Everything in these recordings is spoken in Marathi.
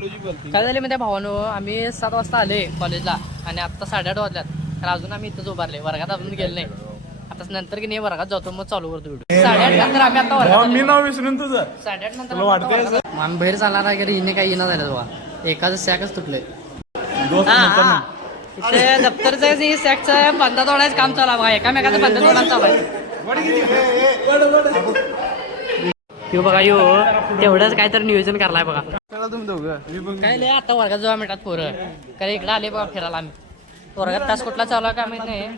काय झाले म्हणजे भावानो, आम्ही 7 वाजता आले कॉलेजला आणि आता 8:30 वाजल्यात. तर अजून आम्ही इथंच उभारले, वर्गात अजून गेले नाही. आता नंतर की नाही वर्गात जातो, मग चालू करतो व्हिडिओ. 8:30 नंतर आम्ही आता वर्गात. मी नाव विसरून तुझं 8:30 नंतर आम्ही बाहेर चालणार आहे. हिने काही येणं झालं बघा, एकाच सॅकच तुटले. इथे दप्तरचं सॅकचं बंदा तोडायचं काम चालू आहे बघा, एकामेकाचं बंदा तोडायचं चालू आहे. यो बघा यो तेवढंच काय तर नियोजन करलाय बघा. काय लय आता वर्गात जेव्हा मिळतात पोरं काय इकडे आले बघा फिरायला. आम्ही वर्गात तास कुठला चालू आहे का माहित नाही.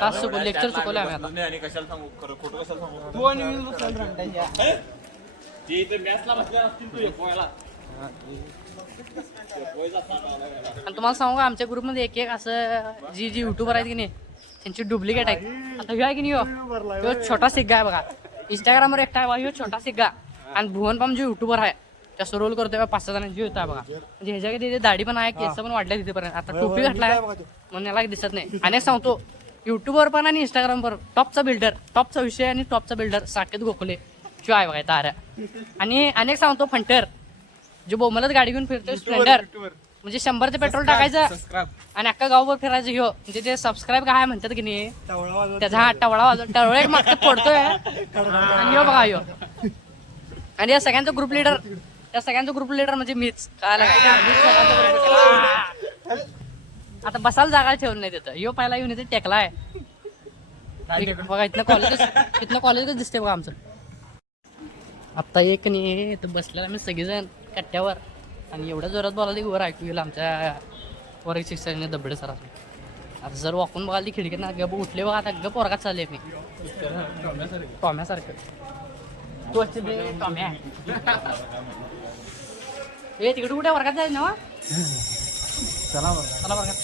तास चुकवलं, लेक्चर चुकवलं आम्ही आता. आणि तुम्हाला सांगू का, आमच्या ग्रुपमध्ये एक असं जी युट्यूबर आहेत की नाही त्यांची डुप्लिकेट आहे. आता ह्यो आहे की नाही, ह्यो छोटा सिग्गा आहे बघा. इंस्टाग्रामवर एकटा आहे ह्यो छोटा सिग्गा. आणि भुवन पाम जे युट्यूबर आहे त्या रोल करतोय 5-6 जणांची होता बघा. म्हणजे ह्याच्या तिथे दाढी पण आहे, केस पण वाढल्या तिथेपर्यंत. आता टोपी घातलाय म्हणून याला दिसत नाही. आणि सांगतो युट्यूबवर पण आणि इंस्टाग्रामवर टॉपचा बिल्डर, टॉपचा विषय आणि टॉपचा बिल्डर साकेत गोखले जो आहे बघा तारा. आणि अनेक सांगतो फंटर जो बोमलत गाडी घेऊन फिरतोय स्प्लेंडर. म्हणजे 100चं पेट्रोल टाकायचं आणि अख्खा गावभर फिरायचं. ह्यो म्हणजे ते सबस्क्राईब काय म्हणतात की नाही त्याचा टवळा वाजवत टवळ एक मागचं फोडतोय. आणि ह्यो बघा ह्यो. आणि या सगळ्यांचा ग्रुप लीडर, या सगळ्यांचा ग्रुप लीडर म्हणजे मीच. काय आता बसायला जागा ठेवून नाही तिथं. ह्यो पहिला येऊन इथे टेकला आहे बघा. इथनं कॉलेजच दिसते बघा आमचं. आता एक नाही इथं बसलेला आम्ही सगळेजण कट्ट्यावर. आणि एवढ्या जोरात बोलायला वर ऐकू गेलं आमच्या वर्ग शिक्षकाने दबडे सर असून. आता जर वाकून बघाल ती खिडकीनं गप उठले बघा. आता गप वर्गात चालले मी टॉम्यासारखं. तू टॉम्या ए तिकडे कुठे वर्गात जायचं ना. चला वर्गात.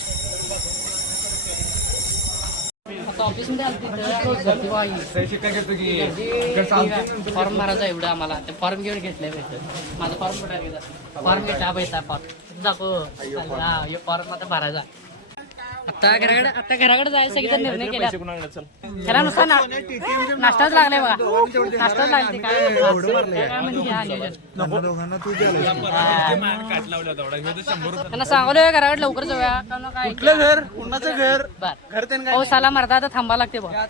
आता ऑफिसमध्ये फॉर्म भरायचा एवढं आम्हाला. ते फॉर्म घेऊन घेतलंय माझा फॉर्म कुठे फॉर्म घेतला पैसा फॉर्म दाखव. फॉर्म आता भरायचा. आता घराकडे जायचं सगळीचा निर्णय केला. त्याला नुसता नाश्ताच लागलाय बघा. नाश्ताच लागते काय त्यांना सांगलोय घराकडे लवकर जाऊया. कुठलं घर, कुणाचं घर, पावसाला मरता आता थांबा लागते बघा.